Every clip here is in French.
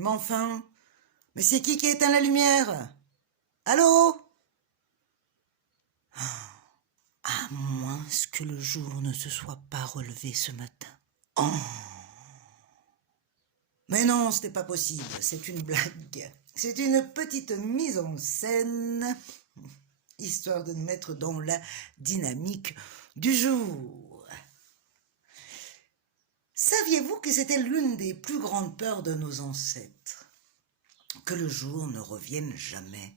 Mais enfin, mais c'est qui a éteint la lumière? Allô? À moins que le jour ne se soit pas relevé ce matin. Oh. Mais non, ce n'est pas possible, c'est une blague. C'est une petite mise en scène, histoire de nous mettre dans la dynamique du jour. Saviez-vous que c'était l'une des plus grandes peurs de nos ancêtres? Que le jour ne revienne jamais.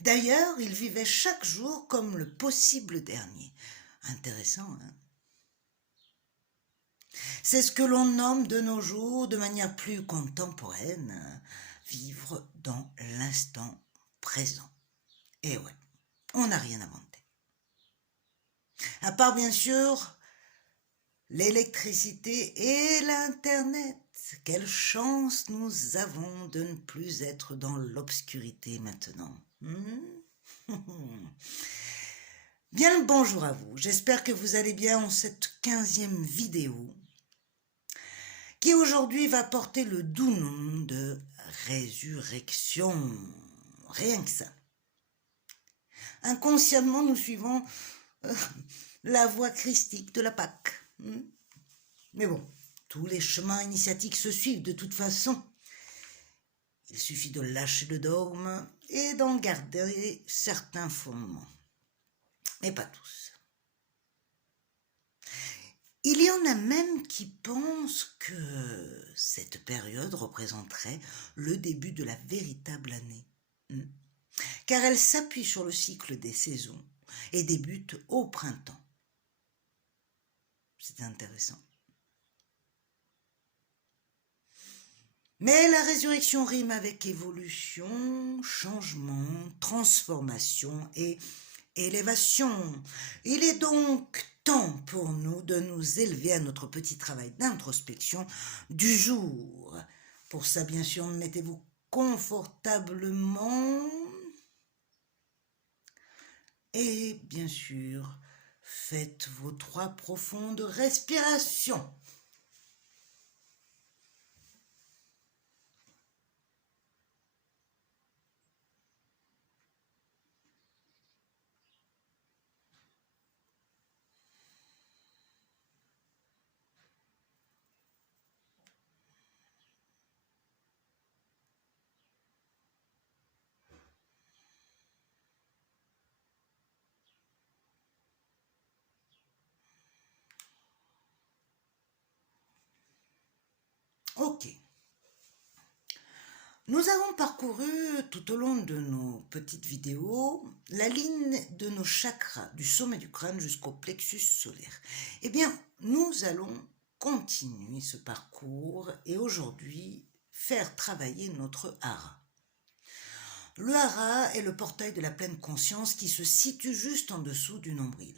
D'ailleurs, ils vivaient chaque jour comme le possible dernier. Intéressant, hein? C'est ce que l'on nomme de nos jours, de manière plus contemporaine, vivre dans l'instant présent. Et ouais, on n'a rien inventé. À part, bien sûr, l'électricité et l'Internet. Quelle chance nous avons de ne plus être dans l'obscurité maintenant. Bien le bonjour à vous, j'espère que vous allez bien en cette 15e vidéo qui aujourd'hui va porter le doux nom de résurrection. Rien que ça. Inconsciemment, nous suivons la voie christique de la Pâque. Mais bon, tous les chemins initiatiques se suivent de toute façon. Il suffit de lâcher le dogme et d'en garder certains fondements. Mais pas tous. Il y en a même qui pensent que cette période représenterait le début de la véritable année. Car elle s'appuie sur le cycle des saisons et débute au printemps. C'est intéressant. Mais la résurrection rime avec évolution, changement, transformation et élévation. Il est donc temps pour nous de nous élever à notre petit travail d'introspection du jour. Pour ça, bien sûr, mettez-vous confortablement et, bien sûr, faites vos 3 profondes respirations. Ok. Nous avons parcouru tout au long de nos petites vidéos la ligne de nos chakras, du sommet du crâne jusqu'au plexus solaire. Eh bien, nous allons continuer ce parcours et aujourd'hui faire travailler notre hara. Le hara est le portail de la pleine conscience qui se situe juste en dessous du nombril.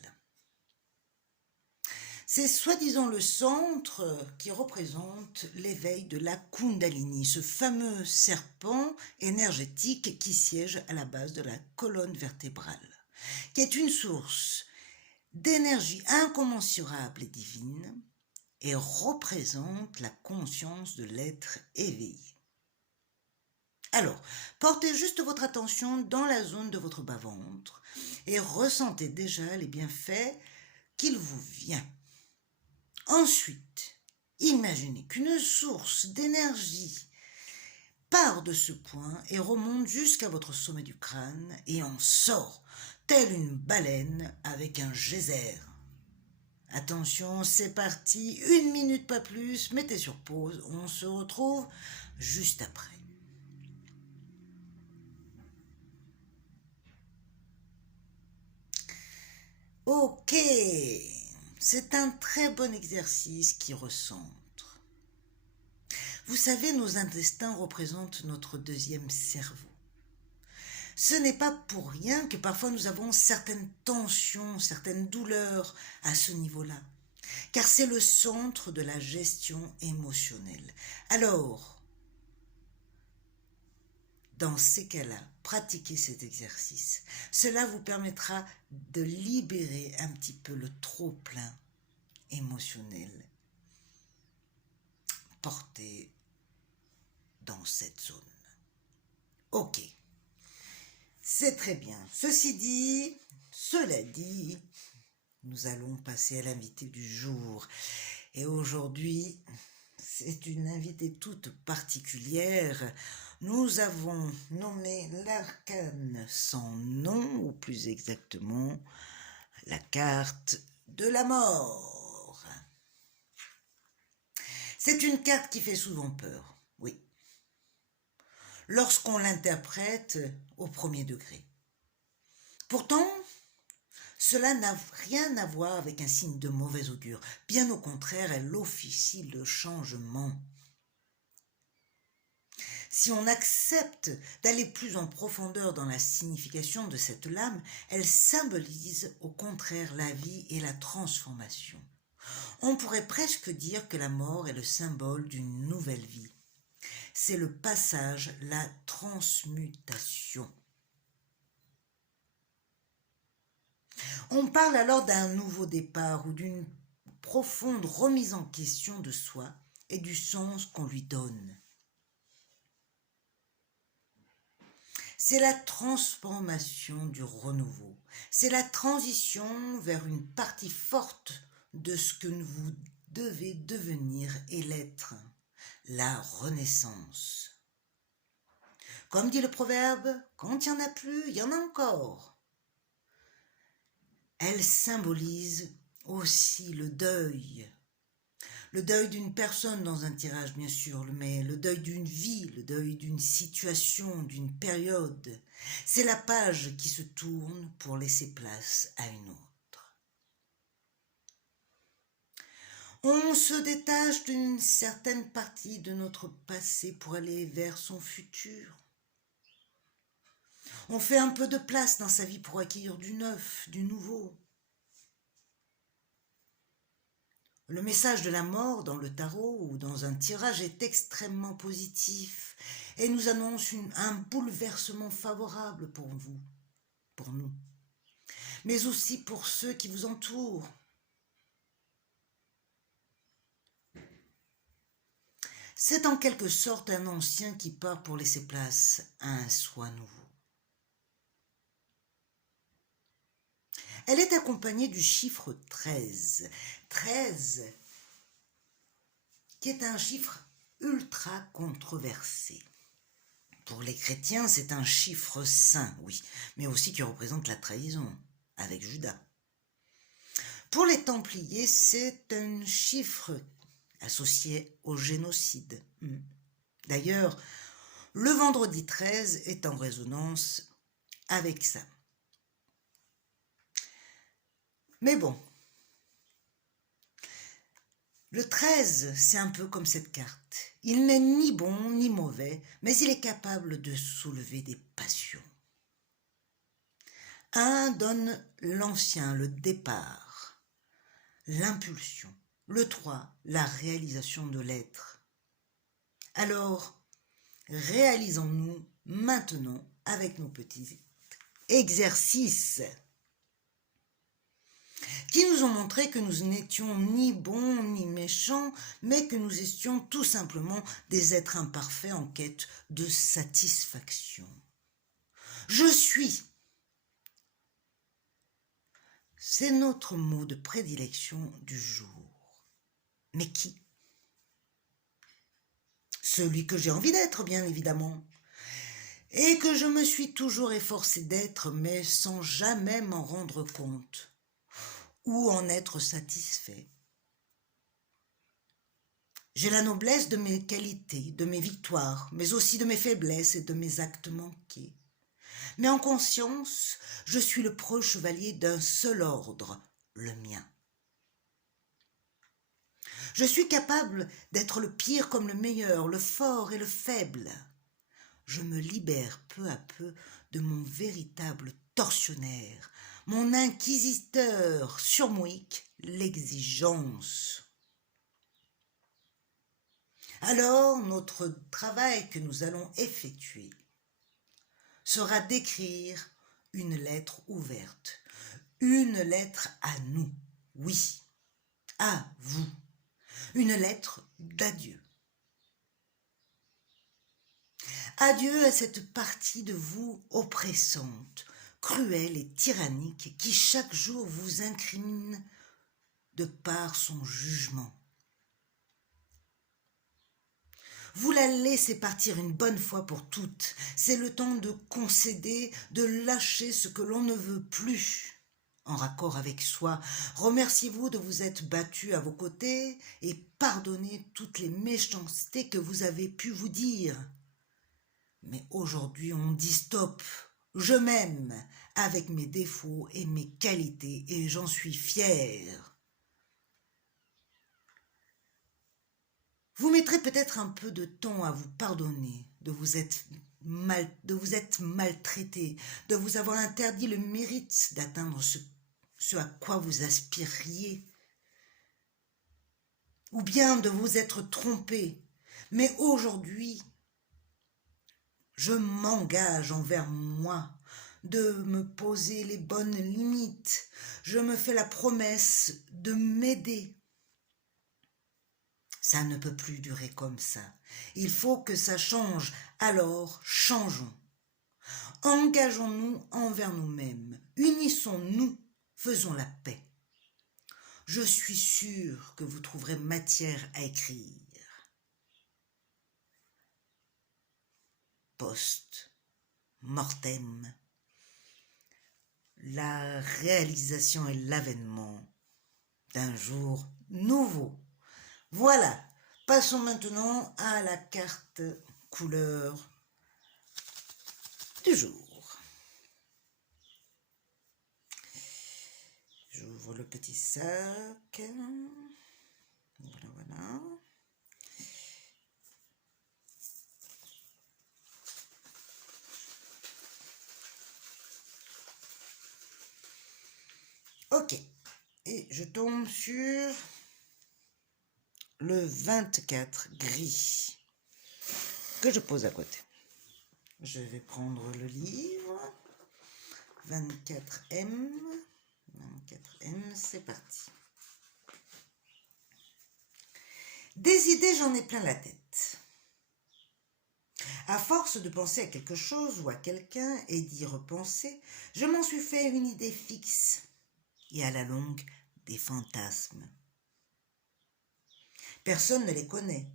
C'est soi-disant le centre qui représente l'éveil de la Kundalini, ce fameux serpent énergétique qui siège à la base de la colonne vertébrale, qui est une source d'énergie incommensurable et divine et représente la conscience de l'être éveillé. Alors, portez juste votre attention dans la zone de votre bas-ventre et ressentez déjà les bienfaits qu'il vous vient. Ensuite, imaginez qu'une source d'énergie part de ce point et remonte jusqu'à votre sommet du crâne et en sort, telle une baleine avec un geyser. Attention, c'est parti, 1 minute pas plus, mettez sur pause, on se retrouve juste après. Ok, c'est un très bon exercice qui recentre. Vous savez, nos intestins représentent notre deuxième cerveau. Ce n'est pas pour rien que parfois nous avons certaines tensions, certaines douleurs à ce niveau-là, car c'est le centre de la gestion émotionnelle. Alors, dans ces cas-là, pratiquez cet exercice. Cela vous permettra de libérer un petit peu le trop-plein émotionnel porté dans cette zone. Ok, c'est très bien. Cela dit, nous allons passer à l'invité du jour. Et aujourd'hui, c'est une invitée toute particulière. Nous avons nommé l'arcane sans nom, ou plus exactement, la carte de la mort. C'est une carte qui fait souvent peur, oui, lorsqu'on l'interprète au premier degré. Pourtant, cela n'a rien à voir avec un signe de mauvais augure. Bien au contraire, elle officie le changement. Si on accepte d'aller plus en profondeur dans la signification de cette lame, elle symbolise au contraire la vie et la transformation. On pourrait presque dire que la mort est le symbole d'une nouvelle vie. C'est le passage, la transmutation. On parle alors d'un nouveau départ ou d'une profonde remise en question de soi et du sens qu'on lui donne. C'est la transformation du renouveau. C'est la transition vers une partie forte de ce que vous devez devenir et l'être. La renaissance. Comme dit le proverbe, quand il n'y en a plus, il y en a encore. Elle symbolise aussi le deuil. Le deuil d'une personne dans un tirage, bien sûr, mais le deuil d'une vie, le deuil d'une situation, d'une période. C'est la page qui se tourne pour laisser place à une autre. On se détache d'une certaine partie de notre passé pour aller vers son futur. On fait un peu de place dans sa vie pour accueillir du neuf, du nouveau. Le message de la mort dans le tarot ou dans un tirage est extrêmement positif et nous annonce un bouleversement favorable pour vous, pour nous, mais aussi pour ceux qui vous entourent. C'est en quelque sorte un ancien qui part pour laisser place à un soi nouveau. Elle est accompagnée du chiffre 13. 13, qui est un chiffre ultra controversé. Pour les chrétiens, c'est un chiffre saint, oui, mais aussi qui représente la trahison, avec Judas. Pour les Templiers, c'est un chiffre associé au génocide. D'ailleurs, le vendredi 13 est en résonance avec ça. Mais bon, le 13, c'est un peu comme cette carte. Il n'est ni bon ni mauvais, mais il est capable de soulever des passions. Un donne l'ancien, le départ, l'impulsion. Le 3, la réalisation de l'être. Alors, réalisons-nous maintenant avec nos petits exercices qui nous ont montré que nous n'étions ni bons ni méchants, mais que nous étions tout simplement des êtres imparfaits en quête de satisfaction. Je suis. C'est notre mot de prédilection du jour. Mais qui? Celui que j'ai envie d'être, bien évidemment, et que je me suis toujours efforcée d'être, mais sans jamais m'en rendre compte ou en être satisfait. J'ai la noblesse de mes qualités, de mes victoires, mais aussi de mes faiblesses et de mes actes manqués. Mais en conscience, je suis le preux chevalier d'un seul ordre, le mien. Je suis capable d'être le pire comme le meilleur, le fort et le faible. Je me libère peu à peu de mon véritable tortionnaire, mon inquisiteur surmoïque, l'exigence. Alors, notre travail que nous allons effectuer sera d'écrire une lettre ouverte, une lettre à nous, oui, à vous, une lettre d'adieu. Adieu à cette partie de vous oppressante, cruelle et tyrannique qui chaque jour vous incrimine de par son jugement. Vous la laissez partir une bonne fois pour toutes. C'est le temps de concéder, de lâcher ce que l'on ne veut plus. En raccord avec soi, remerciez-vous de vous être battu à vos côtés et pardonnez toutes les méchancetés que vous avez pu vous dire. Mais aujourd'hui, on dit stop. Je m'aime avec mes défauts et mes qualités et j'en suis fière. Vous mettrez peut-être un peu de temps à vous pardonner, de vous être maltraité, de vous avoir interdit le mérite d'atteindre ce à quoi vous aspiriez, ou bien de vous être trompé. Mais aujourd'hui, je m'engage envers moi de me poser les bonnes limites. Je me fais la promesse de m'aider. Ça ne peut plus durer comme ça. Il faut que ça change. Alors, changeons. Engageons-nous envers nous-mêmes. Unissons-nous. Faisons la paix. Je suis sûre que vous trouverez matière à écrire. Post-mortem. La réalisation et l'avènement d'un jour nouveau. Voilà, passons maintenant à la carte couleur du jour. J'ouvre le petit sac. Voilà. Ok, et je tombe sur le 24 gris que je pose à côté. Je vais prendre le livre 24M. 24M, c'est parti. Des idées, j'en ai plein la tête. À force de penser à quelque chose ou à quelqu'un et d'y repenser, je m'en suis fait une idée fixe et à la longue des fantasmes. Personne ne les connaît.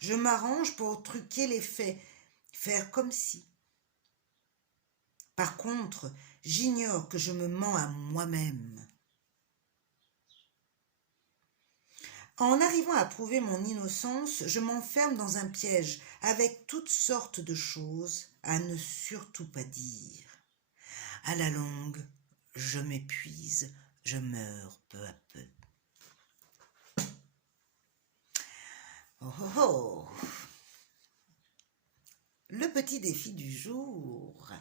Je m'arrange pour truquer les faits, faire comme si. Par contre, j'ignore que je me mens à moi-même. En arrivant à prouver mon innocence, je m'enferme dans un piège avec toutes sortes de choses à ne surtout pas dire. À la longue, je m'épuise, je meurs peu à peu. Oh oh oh! Le petit défi du jour,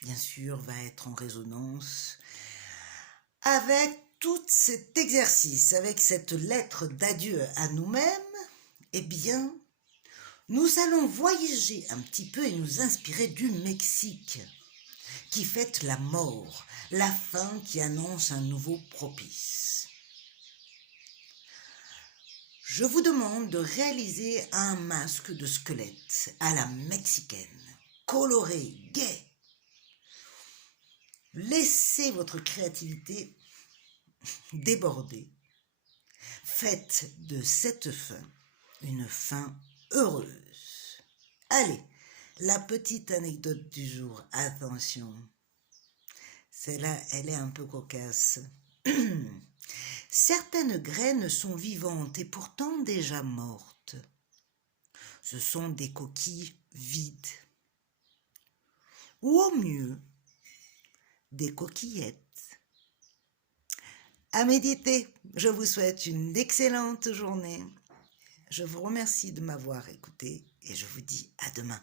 bien sûr, va être en résonance avec tout cet exercice, avec cette lettre d'adieu à nous-mêmes. Eh bien, nous allons voyager un petit peu et nous inspirer du Mexique, qui fête la mort, la fin qui annonce un nouveau propice. Je vous demande de réaliser un masque de squelette à la mexicaine, coloré, gai. Laissez votre créativité déborder. Faites de cette fin une fin heureuse. Allez, la petite anecdote du jour, attention. Celle-là, elle est un peu cocasse. Certaines graines sont vivantes et pourtant déjà mortes. Ce sont des coquilles vides. Ou au mieux, des coquillettes. À méditer, je vous souhaite une excellente journée. Je vous remercie de m'avoir écouté et je vous dis à demain.